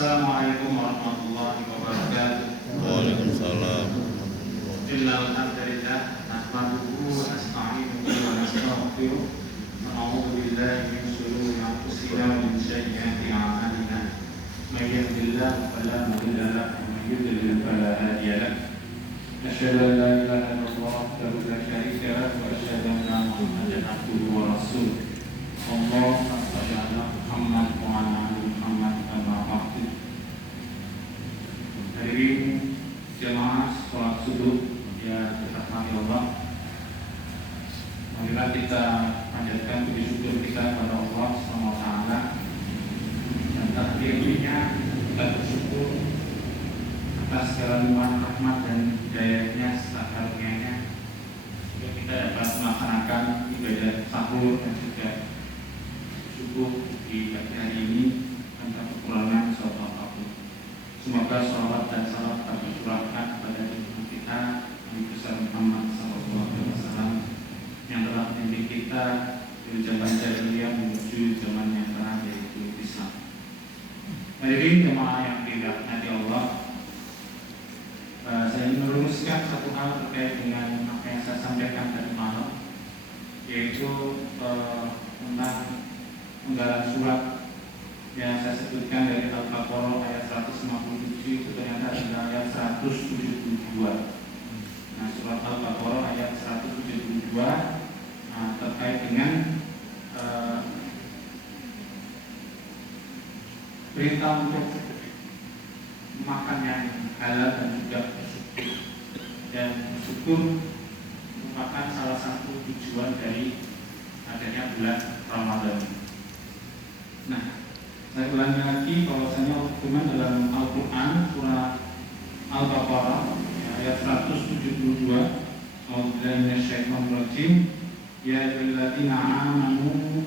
Assalamualaikum warahmatullahi wabarakatuh. Waalaikumsalam. Innal hamdalillah nahmaduhu wa nasta'inuhu wa nastaghfiruh wa na'udzu billahi min shururi anfusina wa min sayyiati a'malina. May yahdihillahu fala mudilla lahu wa may yudlil fala hadiya lahu. Asyhadu an la ilaha illallah wahdahu la syarika lahu wa asyhadu anna Muhammadan abduhu wa rasuluh. Allahumma shalli ala Muhammad wa ala ali Muhammad kama ba'du. Hadirin jemaah sholat subuh yang dirahmati Allah, marilah kita panjatkan puji syukur kita kepada Allah SWT, dan takdirnya kita bersyukur atas segala limpahan rahmat dan hidayahnya serta karunia-Nya sehingga kita dapat melaksanakan ibadah sahur dan juga subuh di pagi hari ini tanpa kekurangan suatu apapun. Semoga sholawat dan salam tercurahkan kepada Tuhan kita Nabi besar Muhammad SAW yang telah membimbing kita dari zaman jahiliyah menuju zaman yang terang, yaitu Islam. Hadirin jemaah yang dirahmati Allah, saya ingin meluruskan satu hal terkait dengan apa yang saya sampaikan tadi malam, yaitu tentang penggalan surat yang saya sebutkan dari Al-Baqarah ayat 157 itu ternyata adalah ayat 172. Nah, surat Al-Baqarah ayat 172 terkait dengan perintah untuk makan yang halal dan juga bersyukur. Dan bersyukur merupakan salah satu tujuan dari adanya bulan Ramadan. Nah, saya ulangi lagi bahwasanya firman dalam Al-Quran surah Al-Baqarah ayat 172, A'udzubillahi minasyaitonirrajim, ya ayyuhalladzina amanu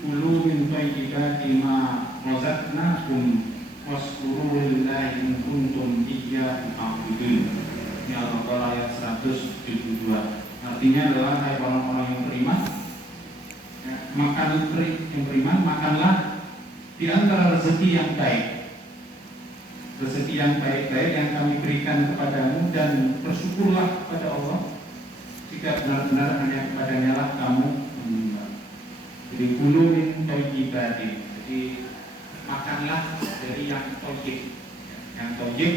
kulu min thayyibati ma razaqnakum washkuru lillahi in kuntum iyyahu ta'budun. Ini Al-Baqarah ayat 172. Artinya adalah hai orang-orang yang beriman, makanlah di antara rezeki yang baik, rezeki yang baik-baik yang kami berikan kepadamu, dan bersyukurlah kepada Allah jika benar-benar hanya kepadanya lah kamu menyembah. Jadi kulu min thayyibati, jadi makanlah dari yang thayyib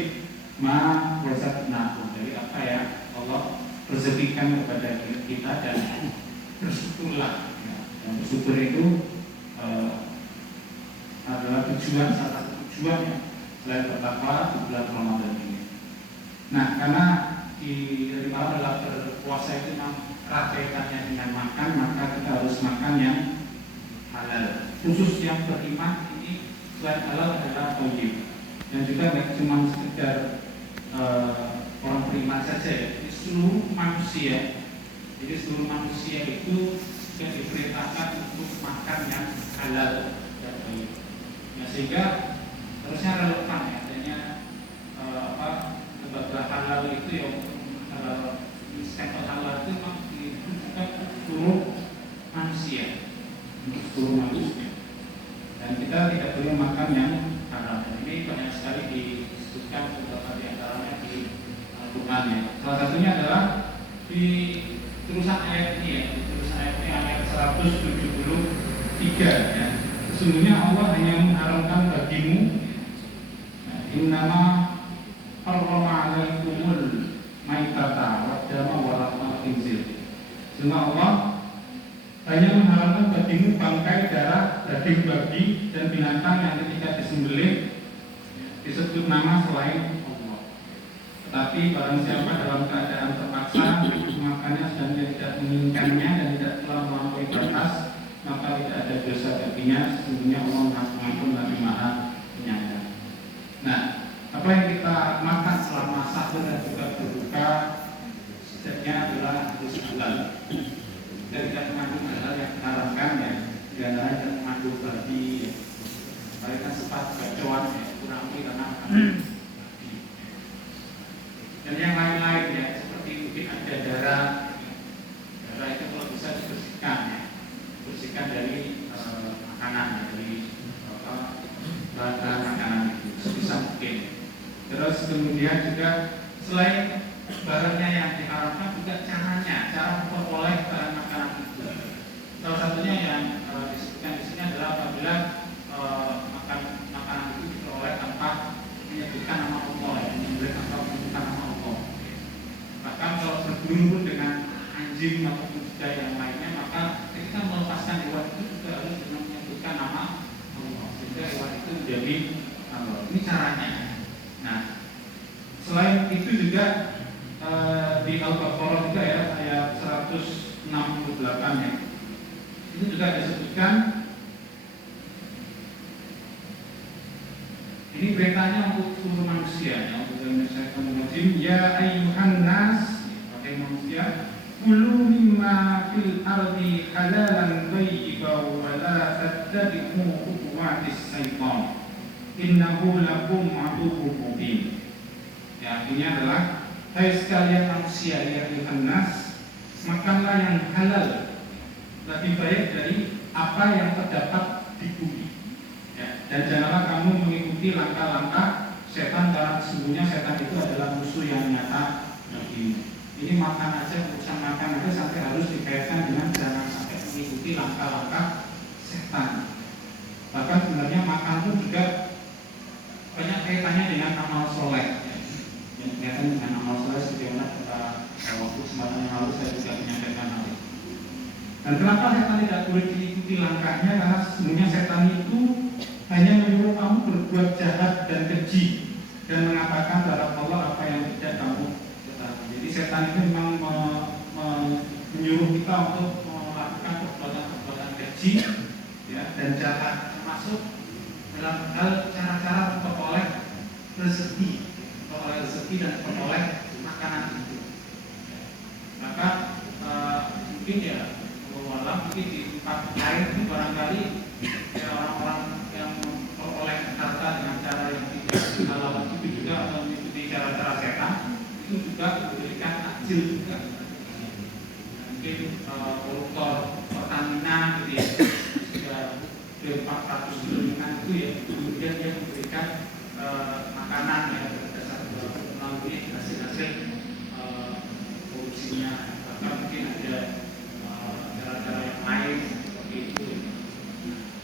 ma razaqnakum, dari apa ya Allah rezekikan kepada kita, dan bersyukurlah. Dan bersyukur itu adalah tujuan, salah satu tujuannya selain bertakwa di bulan Ramadan ini. Nah, karena dari awal adalah berpuasa itu memang kaitannya dengan makan, maka kita harus makan yang halal. Khusus yang beriman ini selain halal adalah thayyib. Dan juga tidak cuma sekedar orang beriman saja, ya. Seluruh manusia. Jadi seluruh manusia itu juga diperintahkan untuk makan yang halal. Ya, sehingga harusnya relevan ya, adanya lembaga halal itu ya, sektor halal itu memang ditujukan seluruh manusia, untuk seluruh manusia. Dan kita tidak boleh makan yang haram. Dan ini banyak sekali disebutkan beberapa di antaranya di Al-Quran ya. Salah satunya adalah di terusan ayat ini ya, ayat 173 ya. Sesungguhnya Allah hanya mengharamkan bagimu innama harrama 'alaikumul maitata wa dama wa lahmal khinzir. Sesungguhnya Allah hanya mengharamkan bagimu bangkai, darah, daging babi dan binatang yang ketika disembelih disebut nama selain Allah. Tetapi barang siapa dalam keadaan terpaksa memakannya dan tidak menginginkannya dan tidak telah melampaui batas, maka tidak ada dosa baginya. Sesungguhnya Allah Maha Pengampun lagi Maha Penyayang. Nah, apa yang kita makan selama sahur dan juga berbuka setidaknya adalah harus halal. Dan tidak mengandung hal yang diharamkan ya. Di antaranya tidak mengandung babi, mereka sempat kecoan ya, kurang lebih karena dan yang lain-lain ya, seperti mungkin ada darah itu kalau bisa dibersihkan ya, bersihkan dari makanan, dari Terus kemudian juga selain barangnya yang diharamkan juga cara memperoleh bahan makanan itu. Salah satunya yang disebutkan di sini adalah apabila makan makanan itu diperoleh tanpa menyebutkan nama Allah, tanpa menyebutkan nama Allah. Bahkan kalau berburu dengan anjing ataupun juga yang lainnya, maka ketika melepaskan hewan itu juga harus dengan menyebutkan nama Allah, sehingga hewan itu menjadi Allah. Ini caranya. Nah, selain itu juga di Al-Baqarah juga ya, ayat 168 ya, itu juga disebutkan, ini beritanya untuk seluruh manusia ya, untuk Indonesia kemudian ya ayyuhan nas, wahai manusia, kulu mimma fil ardi halalan thayyiban wa la tattabi'u khutuwatis syaitan innahu lakum aduwwun mubin. Ya, artinya adalah, hai sekalian manusia ya ayyuhan nas, makanlah yang halal, lebih baik dari apa yang terdapat di bumi. Ya, dan janganlah kamu mengikuti langkah-langkah setan, karena sesungguhnya setan itu adalah musuh yang nyata bagimu. Ini makan aja, urusan makan aja sampai harus dikaitkan dengan jangan sampai mengikuti langkah-langkah setan. Bahkan sebenarnya makan itu juga banyak kaitannya dengan amal soleh. Yang kaitan dengan amal soleh sebagaimana kita waktu kesempatan yang lalu saya juga menyampaikan hal itu. Dan kenapa setan tidak boleh diikuti langkahnya? Karena sesungguhnya setan itu hanya menyuruh kamu berbuat jahat dan keji dan mengatakan terhadap Allah apa yang tidak kamu ketahui. Jadi setan itu memang menyuruh kita untuk melakukan perbuatan-perbuatan keji ya, dan jahat, termasuk dalam hal cara-cara memperoleh rezeki dan memperoleh makanan itu. Maka mungkin ya, mungkin di tempat lain itu barangkali ya, orang-orang yang memperoleh harta dengan cara yang tidak halal itu juga, atau mengikuti cara-cara setan itu juga diberikan takjil juga. Mungkin koruptor Pertamina gitu ya, sudah 400 triliunan itu ya, kemudian dia memberikan makanan ya berdasar melalui hasil-hasil korupsinya. Bahkan mungkin ada cara-cara yang lain seperti itu.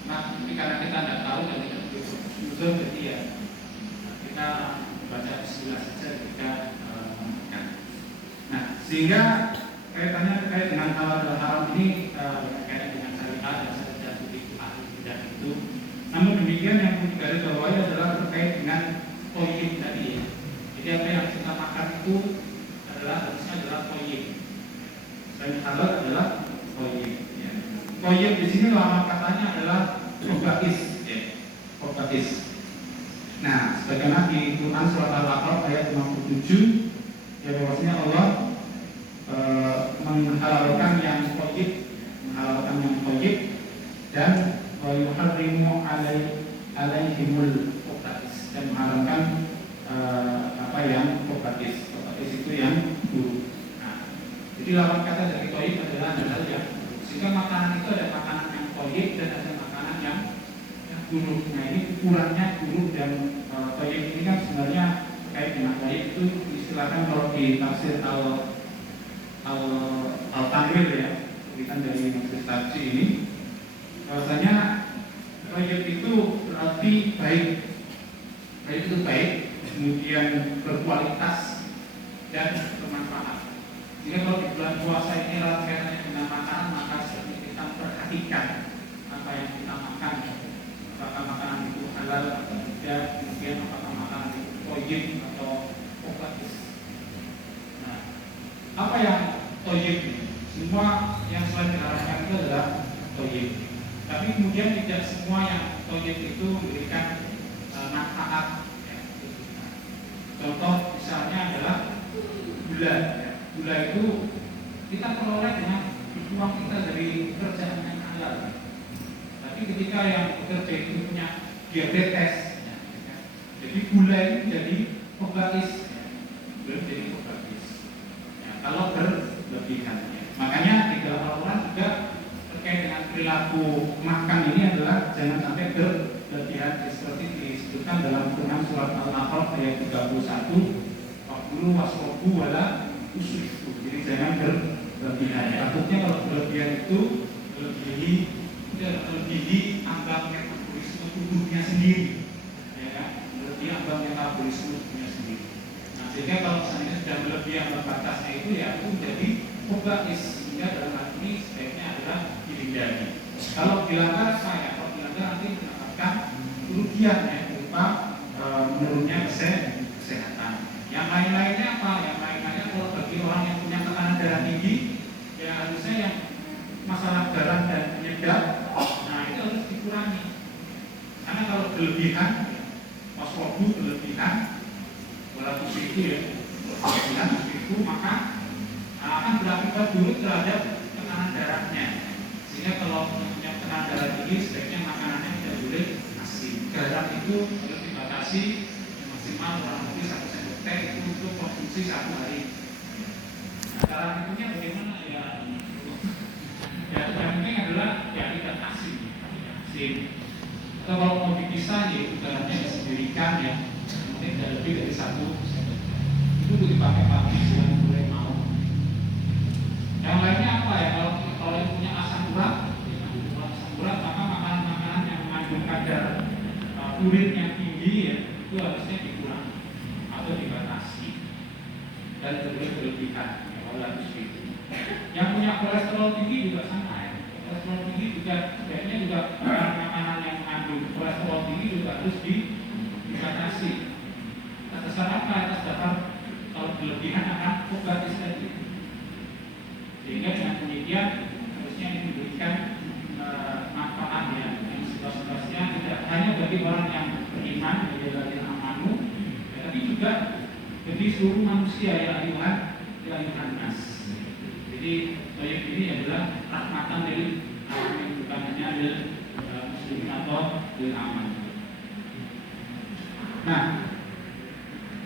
Nah, tapi karena kita tidak tahu dan tidak berusaha, jadi ya kita baca bismillah saja ketika makan. Nah, sehingga kaitannya terkait dengan halal dan haram ini berkaitan dengan syariat dan syariat begitu ahli tidak itu. Namun demikian yang perlu digarisbawahi adalah terkait dengan toyib tadi ya. Jadi apa yang kita makan itu harusnya adalah toyib. Selain halal adalah toyib. Ya. Toyib di sini lama katanya adalah kobais. Ya. Kobais. Nah, sebagaimana di Quran surat Al-Baqarah ayat 57, ya bahwasanya Allah menghalalkan yang toyib, dan yuharrimu alaihimul kobais, dan menghalalkan apa yang kobais itu yang buruk. Nah, jadi lawan kata dari toyib adalah hal yang buruk. Sehingga makanan itu ada makanan yang toyib dan ada makanan yang buruk. Nah, ini ukurannya buruk dan toyib ini kan sebenarnya terkait dengan toyib itu istilahkan kalau di tafsir Al-Tanwir ya, tulisan dari Majelis Tafsir ini, bahwasanya toyib itu berarti baik itu baik, kemudian berkualitas dan bermanfaat. Jika kalau di bulan puasa ini kaitannya dengan makanan, maka seperti kita perhatikan apa yang kita makan, apakah makanan itu halal atau tidak, kemudian apakah makanan itu toyib atau kobais. Nah, apa yang toyib? Semua yang selain diharapkan itu adalah toyib. Tapi kemudian tidak semua yang toyib itu memberikan manfaat. Ya. Contoh misalnya adalah gula. Ya. Gula itu kita peroleh dengan uang kita dari pekerjaan yang halal. Tapi ketika yang bekerja itu punya diabetes, ya. Jadi gula itu jadi kobais, ya. Belum jadi kobais. Ya, kalau berlebihan. Ya. Makanya di dalam Al-Quran juga terkait dengan perilaku makan ini adalah jangan sampai berlebihan seperti disebutkan dalam Quran surat Al-A'raf ayat 31, wakulu wasrobu wala usrifu. Jadi jangan berlebihan. Takutnya kalau berlebihan itu melebihi ambang metabolisme tubuhnya sendiri, ya kan? Melebihi ambang metabolisme tubuhnya sendiri. Nah, sehingga kalau misalnya sudah melebihi ambang batasnya itu ya itu menjadi obais, sehingga dalam hal ini sebaiknya adalah dihindari. Kalau dilanggar saya, kalau dilanggar nanti mendapatkan kerugian ya berupa menurunnya kesehatan. Yang lain-lainnya apa? Yang lain-lainnya kalau bagi orang yang punya tekanan darah tinggi, ya harusnya yang masalah darah dan penyedap, nah itu harus dikurangi. Karena kalau berlebihan, wasrobu berlebihan, walaupun itu ya berlebihan itu maka akan berakibat buruk terhadap tekanan darahnya. Sehingga kalau punya tekanan darah tinggi, sebaiknya makanannya tidak boleh asin. Garam itu harus dibatasi maksimal kurang lebih 1 sendok teh itu untuk konsumsi 1 hari. Nah, cara itunya bagaimana ya? Ya yang penting adalah ya tidak asin. Atau kalau mau dipisah ya garamnya disendirikan ya. Mungkin tidak lebih dari 1 sendok teh. Itu dipakai yang boleh mau. Yang lainnya apa ya? Kalau yang punya asam urat, maka makanan-makanan yang mengandung kadar urin yang tinggi ya itu harusnya dikurangi atau dibatasi dan boleh berlebihan ya, kalau harus itu. Yang punya kolesterol tinggi juga sama ya. Kolesterol tinggi juga sebaiknya juga makanan yang mengandung kolesterol tinggi juga harus dibatasi. Atas dasar apa? Atas dasar kalau berlebihan akan obatis tadi. Sehingga dengan demikian harusnya diberikan manfaat yang sebatas-batasnya tidak hanya bagi orang yang beriman menjadi amanu, tapi juga bagi seluruh manusia yang ayuhan nas. Jadi ayat ini adalah rahmatan dari alamin, bukan hanya dari muslimin atau dari aman. Nah,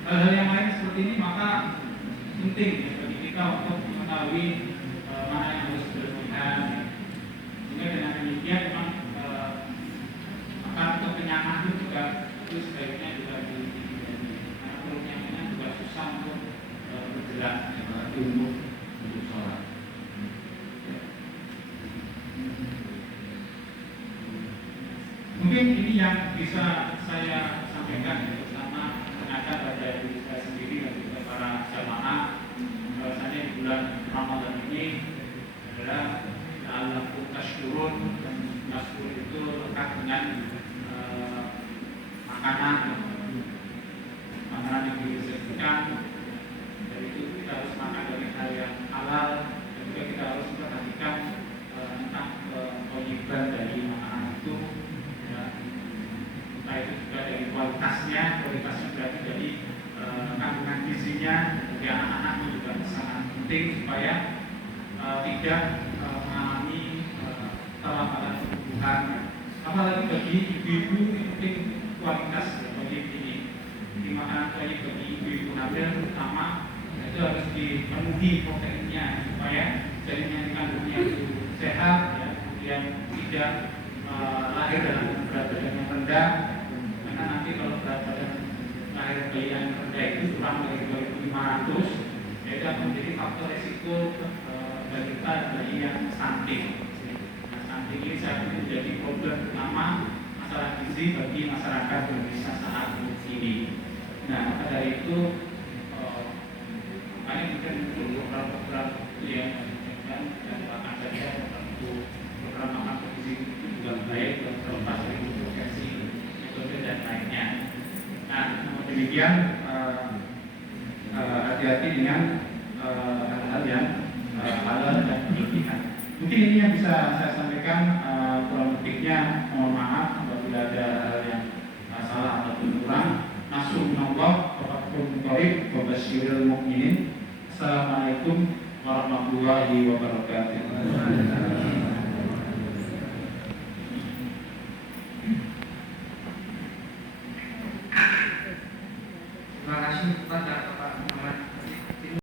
hal-hal yang lain seperti ini maka penting ya, bagi kita untuk mengetahui mana yang harus berlebihan. Sehingga dengan demikian memang akan kekenyangan itu juga itu sebaiknya juga dihindari. Karena perutnya kenyang juga susah untuk bergerak untuk sholat. Mungkin ini yang bisa saya sampaikan terutama mengajar pada diri saya sendiri dan juga para jamaah. Bahwasanya di bulan Ramadan ini adalah alaku tashkurun, dan tashkur itu lekat dengan makanan yang disebutkan. Dari itu kita harus makan dari hal yang halal, dan juga kita harus memperhatikan tentang kewajiban dari makanan itu ya. Entah itu juga dari kualitasnya berarti dari kandungan gizinya bagi anak-anak itu juga sangat penting supaya tidak mengalami kelambatan pertumbuhan. Apalagi bagi ibu-ibu ini penting kualitas ya, bagi ini. Di makanan wajib bagi ibu-ibu hamil terutama itu harus dipenuhi proteinnya supaya janin yang dikandungnya itu sehat ya, kemudian tidak lahir dalam berat badan yang rendah. Karena nanti kalau berat badan lahir bayi yang rendah itu kurang dari 2.500, itu akan menjadi faktor resiko bagi kita bayi yang stunting. Nah, stunting ini saat ini menjadi problem utama masalah gizi bagi masyarakat Indonesia saat ini. Nah, maka dari itu makanya mungkin program-program itu ya dan akan saja untuk program makan bergizi itu juga baik dan terlepas dari profesi metode dan lainnya. Nah, namun demikian hati-hati dengan hal-hal yang halal dan berlebihan. Mungkin ini yang bisa saya sampaikan, kurang lebihnya mohon maaf apabila ada hal yang salah ataupun kurang. Nasrullah wa fathun qarib wa basyiril mu'minin. Assalamualaikum warahmatullahi wabarakatuh.